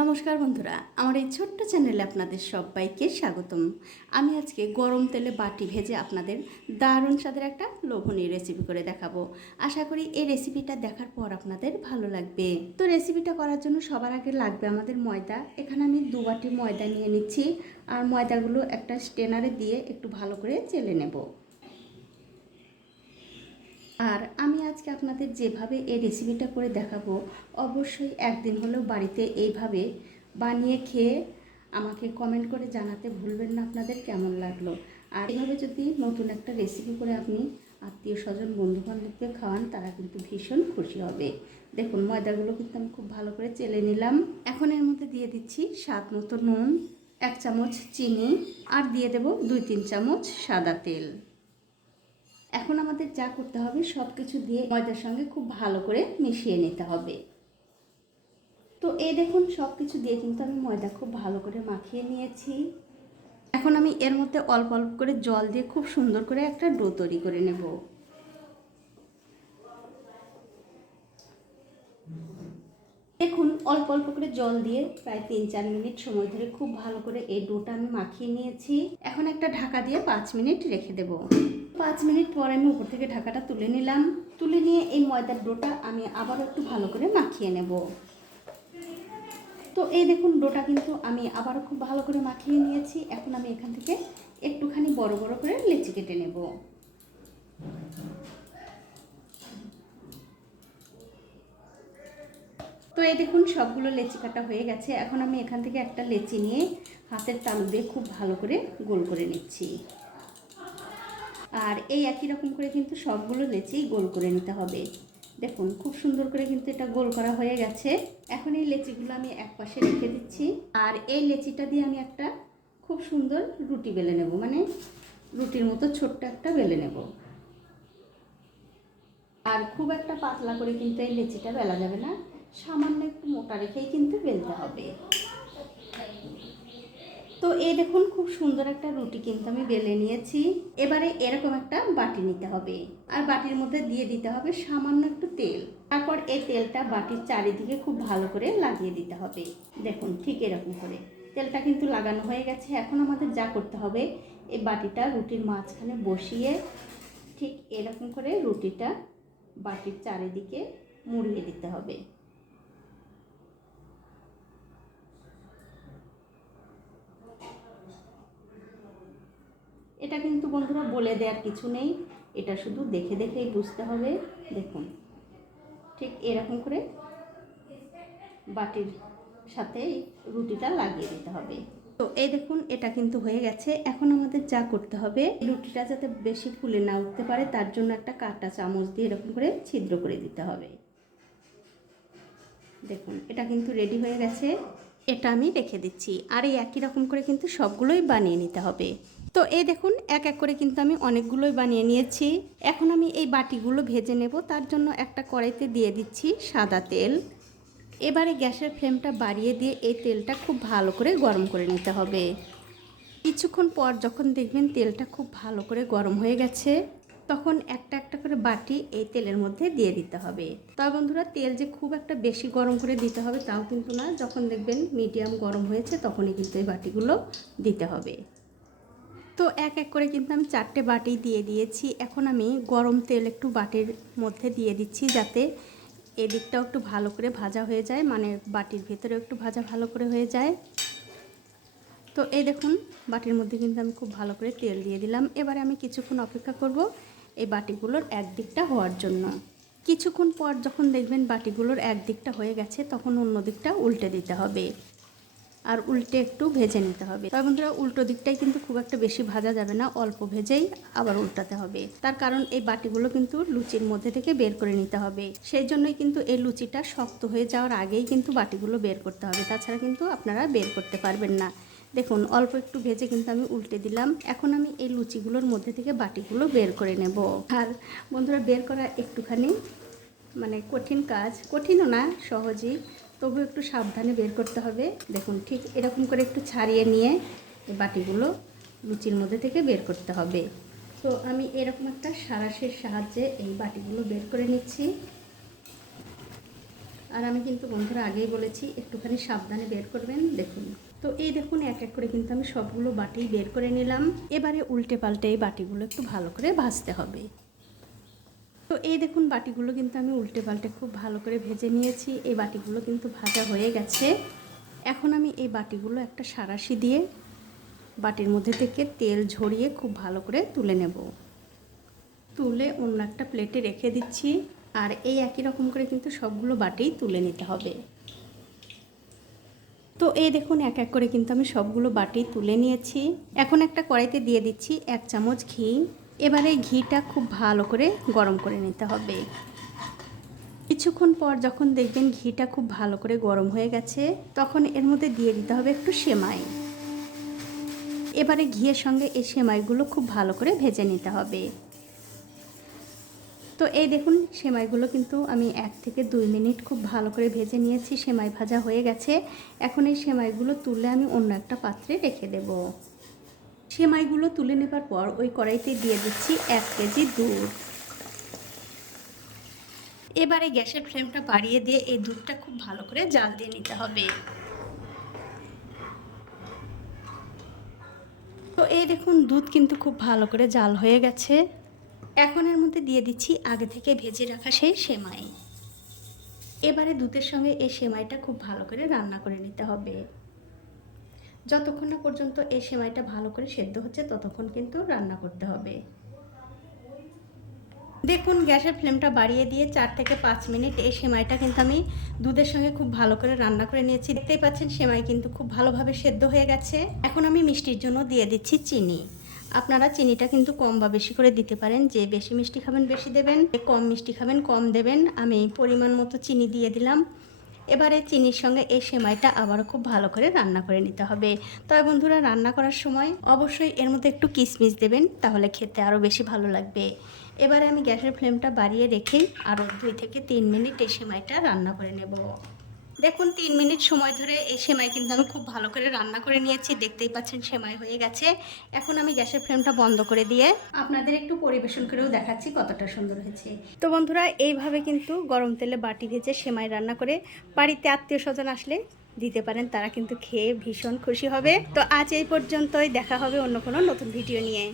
নমস্কার বন্ধুরা, আমার এই ছোট্ট চ্যানেলে আপনাদের সবাইকে স্বাগতম। আমি আজকে গরম তেলে বাটি ভেজে আপনাদের দারুণ স্বাদের একটা লোভনীয় রেসিপি করে দেখাবো। আশা করি এই রেসিপিটা দেখার পর আপনাদের ভালো লাগবে। তো রেসিপিটা করার জন্য সবার আগে লাগবে আমাদের ময়দা। এখানে আমি দু বাটি ময়দা নিয়ে নিচ্ছি। আর ময়দাগুলো একটা স্টেনারে দিয়ে একটু ভালো করে চেলে নেব। আর আমি আজকে আপনাদের যেভাবে এই রেসিপিটা করে দেখাবো, অবশ্যই একদিন হলেও বাড়িতে এইভাবে বানিয়ে খেয়ে আমাকে কমেন্ট করে জানাতে ভুলবেন না আপনাদের কেমন লাগল। আর এইভাবে যদি নতুন একটা রেসিপি করে আপনি আত্মীয় স্বজন, বন্ধুবান্ধবকে খাওয়ান, তারা কিন্তু ভীষণ খুশি হবে। দেখুন, ময়দাগুলো কিন্তু আমি খুব ভালো করে চেলে নিলাম। এখন এর মধ্যে দিয়ে দিচ্ছি স্বাদ মতো নুন, এক চামচ চিনি, আর দিয়ে দেব দুই, তিন চামচ সাদা তেল। এখন আমাদের যা করতে হবে সব কিছু দিয়ে ময়দার সঙ্গে খুব ভালো করে মিশিয়ে নিতে হবে। তো এই দেখুন সব কিছু দিয়ে কিন্তু আমি ময়দা খুব ভালো করে মাখিয়ে নিয়েছি। এখন আমি এর মধ্যে অল্প অল্প করে জল দিয়ে খুব সুন্দর করে একটা ডো তৈরি করে নেব। দেখুন, অল্প অল্প করে জল দিয়ে প্রায় তিন চার মিনিট সময় ধরে খুব ভালো করে এই ডোটা আমি মাখিয়ে নিয়েছি। এখন একটা ঢাকা দিয়ে পাঁচ মিনিট রেখে দেব। পাঁচ মিনিট পর আমি উপর থেকে ঢাকাটা তুলে নিলাম। তুলে নিয়ে এই ময়দার ডোটা আমি আবারও একটু ভালো করে মাখিয়ে নেব। তো এই দেখুন, ডোটা কিন্তু আমি আবারও খুব ভালো করে মাখিয়ে নিয়েছি। এখন আমি এখান থেকে একটুখানি বড় বড় করে লেচি কেটে নেব। তো এই দেখুন, সবগুলো লেচি কাটা হয়ে গেছে। এখন আমি এখান থেকে একটা লেচি নিয়ে হাতের তালু দিয়ে খুব ভালো করে গোল করে নিচ্ছি। আর এই একই রকম করে কিন্তু সবগুলো লেচি গোল করে নিতে হবে। দেখুন, খুব সুন্দর করে কিন্তু এটা গোল করা হয়ে গেছে। এখন এই লেচিগুলো আমি এক পাশে রেখে দিচ্ছি। আর এই লেচিটা দিয়ে আমি একটা খুব সুন্দর রুটি বেলে নেব। মানে রুটির মতো ছোট্ট একটা বেলে নেব। আর খুব একটা পাতলা করে কিন্তু এই লেচিটা বেলা যাবে না। সামান্য একটু মোটা রেখেই কিন্তু বেলতে হবে। তো এই দেখুন, খুব সুন্দর একটা রুটি কিন্তু আমি বেলে নিয়েছি। এবারে এরকম একটা বাটি নিতে হবে। আর বাটির মধ্যে দিয়ে দিতে হবে সামান্য একটু তেল। তারপর এই তেলটা বাটির চারিদিকে খুব ভালো করে লাগিয়ে দিতে হবে। দেখুন, ঠিক এরকম করে। তেলটা কিন্তু লাগানো হয়ে গেছে। এখন আমাদের যা করতে হবে, এই বাটিটা রুটির মাঝখানে বসিয়ে ঠিক এরকম করে রুটিটা বাটির চারিদিকে মুড়িয়ে দিতে হবে। এটা কিন্তু বন্ধুরা বলে দেওয়ার কিছু নেই। এটা শুধু দেখে দেখেই বুঝতে হবে। দেখুন, ঠিক এরকম করে বাটির সাথে রুটিটা লাগিয়ে দিতে হবে। তো এই দেখুন, এটা কিন্তু হয়ে গেছে। এখন আমাদের যা করতে হবে, রুটিটা যাতে বেশি ফুলে না উঠতে পারে, তার জন্য একটা কাটা চামচ দিয়ে এরকম করে ছিদ্র করে দিতে হবে। দেখুন, এটা কিন্তু রেডি হয়ে গেছে। এটা আমি রেখে দিচ্ছি। আর এই একই রকম করে কিন্তু সবগুলোই বানিয়ে নিতে হবে। তো এই দেখুন, এক এক করে কিন্তু আমি অনেকগুলোই বানিয়ে নিয়েছি। এখন আমি এই বাটিগুলো ভেজে নেব। তার জন্য একটা কড়াইতে দিয়ে দিচ্ছি সাদা তেল। এবারে গ্যাসের ফ্লেমটা বাড়িয়ে দিয়ে এই তেলটা খুব ভালো করে গরম করে নিতে হবে। কিছুক্ষণ পর যখন দেখবেন তেলটা খুব ভালো করে গরম হয়ে গেছে তখন একটা একটা করে বাটি এই তেলের মধ্যে দিয়ে দিতে হবে। তবে বন্ধুরা, তেল যে খুব একটা বেশি গরম করে দিতে হবে তাও কিন্তু না। যখন দেখবেন মিডিয়াম গরম হয়েছে তখনই কিন্তু এই বাটিগুলো দিতে হবে। তো এক এক করে কিন্তু আমি চারটে বাটি দিয়ে দিয়েছি। এখন আমি গরম তেল একটু বাটির মধ্যে দিয়ে দিচ্ছি যাতে এদিকটাও একটু ভালো করে ভাজা হয়ে যায় মানে বাটির ভেতরেও একটু ভাজা ভালো করে হয়ে যায়। তো এই দেখুন, বাটির মধ্যে কিন্তু আমি খুব ভালো করে তেল দিয়ে দিলাম। এবারে আমি কিছুক্ষণ অপেক্ষা করব। এই বাটিগুলোর একদিকটা হওয়ার জন্য। কিছুক্ষণ পর যখন দেখবেন বাটিগুলোর একদিকটা হয়ে গেছে, তখন অন্য দিকটা উল্টে দিতে হবে। আর উল্টে একটু ভেজে নিতে হবে। তবে বন্ধুরা, উল্টো দিকটাই কিন্তু খুব একটা বেশি ভাজা যাবে না, অল্প ভেজেই আবার উল্টাতে হবে। তার কারণ এই বাটিগুলো কিন্তু লুচির মধ্যে থেকে বের করে নিতে হবে। সেই জন্যই কিন্তু এই লুচিটা শক্ত হয়ে যাওয়ার আগেই কিন্তু বাটিগুলো বের করতে হবে। তাছাড়া কিন্তু আপনারা বের করতে পারবেন না। দেখুন, অল্প একটু ভেজে কিন্তু আমি উল্টে দিলাম। এখন আমি এই লুচিগুলোর মধ্যে থেকে বাটিগুলো বের করে নেব। আর বন্ধুরা, বের করা একটুখানি মানে কঠিন কাজ। কঠিনও না, সহজেই। তবু একটু সাবধানে বের করতে হবে। দেখুন, ঠিক এরকম করে একটু ছাড়িয়ে নিয়ে এই বাটিগুলো লুচির মধ্যে থেকে বের করতে হবে। তো আমি এরকম একটা সারাশের সাহায্যে এই বাটিগুলো বের করে নিচ্ছি। আর আমি কিন্তু বন্ধুরা আগেই বলেছি, একটুখানি সাবধানে বের করবেন, দেখুন। তো এই দেখুন, এক এক করে কিন্তু আমি সবগুলো বাটি বের করে নিলাম। এবারে উল্টে পাল্টে এই বাটিগুলো একটু ভালো করে ভাজতে হবে। তো এই দেখুন, বাটিগুলো কিন্তু আমি উল্টে পাল্টে খুব ভালো করে ভেজে নিয়েছি। এই বাটিগুলো কিন্তু ভাজা হয়ে গেছে। এখন আমি এই বাটিগুলো একটা সারাশি দিয়ে বাটির মধ্যে থেকে তেল ঝরিয়ে খুব ভালো করে তুলে নেব। তুলে অন্য একটা প্লেটে রেখে দিচ্ছি। আর এই একই রকম করে কিন্তু সবগুলো বাটেই তুলে নিতে হবে। তো এই দেখুন, এক এক করে কিন্তু আমি সবগুলো বাটি তুলে নিয়েছি। এখন একটা কড়াইতে দিয়ে দিচ্ছি এক চামচ ঘি। এবারে ঘিটা খুব ভালো করে গরম করে নিতে হবে। কিছুক্ষণ পর যখন দেখবেন ঘিটা খুব ভালো করে গরম হয়ে গেছে, তখন এর মধ্যে দিয়ে দিতে হবে একটু সেমাই। এবারে ঘিয়ের সঙ্গে এই সেমাইগুলো খুব ভালো করে ভেজে নিতে হবে। তো এই দেখুন, সেমাইগুলো কিন্তু আমি এক থেকে দুই মিনিট খুব ভালো করে ভেজে নিয়েছি, সেমাই ভাজা হয়ে গেছে। এখন এই সেমাইগুলো তুলে আমি অন্য একটা পাত্রে রেখে দেব। সেমাইগুলো তুলে নেবার পর ওই কড়াইতে দিয়ে দিচ্ছি এক কেজি দুধ। এবারে গ্যাসের ফ্লেমটা বাড়িয়ে দিয়ে এই দুধটা খুব ভালো করে জাল দিয়ে নিতে হবে। তো এই দেখুন, দুধ কিন্তু খুব ভালো করে জাল হয়ে গেছে। এখন এর মধ্যে দিয়ে দিচ্ছি আগে থেকে ভেজে রাখা সেই সেমাই। এবারে দুধের সঙ্গে এই সেমাইটা খুব ভালো করে রান্না করে নিতে হবে। যতক্ষণ না পর্যন্ত এই সেমাইটা ভালো করে সেদ্ধ হচ্ছে, ততক্ষণ কিন্তু রান্না করতে হবে। দেখুন, গ্যাসের ফ্লেমটা বাড়িয়ে দিয়ে চার থেকে পাঁচ মিনিট এই সেমাইটা কিন্তু আমি দুধের সঙ্গে খুব ভালো করে রান্না করে নিয়েছি। দেখতেই পাচ্ছেন, সেমাই কিন্তু খুব ভালোভাবে সেদ্ধ হয়ে গেছে। এখন আমি মিষ্টির জন্য দিয়ে দিচ্ছি চিনি। আপনারা চিনিটা কিন্তু কম বা বেশি করে দিতে পারেন। যে বেশি মিষ্টি খাবেন, বেশি দেবেন। কম মিষ্টি খাবেন, কম দেবেন। আমি পরিমাণ মতো চিনি দিয়ে দিলাম। এবারে চিনির সঙ্গে এই সেমাইটা আবারও খুব ভালো করে রান্না করে নিতে হবে। তবে বন্ধুরা, রান্না করার সময় অবশ্যই এর মধ্যে একটু কিশমিশ দেবেন, তাহলে খেতে আরও বেশি ভালো লাগবে। এবারে আমি গ্যাসের ফ্লেমটা বাড়িয়ে রেখে আরও দুই থেকে তিন মিনিট এই সেমাইটা রান্না করে নেব। দেখুন, তিন মিনিট সময় ধরে এই সেমাই কিন্তু আমি খুব ভালো করে রান্না করে নিয়েছি। দেখতেই পাচ্ছেন সেমাই হয়ে গেছে। এখন আমি গ্যাসের ফ্লেমটা বন্ধ করে দিয়ে আপনাদের একটু পরিবেশন করেও দেখাচ্ছি কতটা সুন্দর হয়েছে। তো বন্ধুরা, এইভাবে কিন্তু গরম তেলে বাটি ভেজে সেমাই রান্না করে বাড়িতে আত্মীয় স্বজন আসলে দিতে পারেন, তারা কিন্তু খেয়ে ভীষণ খুশি হবে। তো আজ এই পর্যন্তই, দেখা হবে অন্য কোনো নতুন ভিডিও নিয়ে।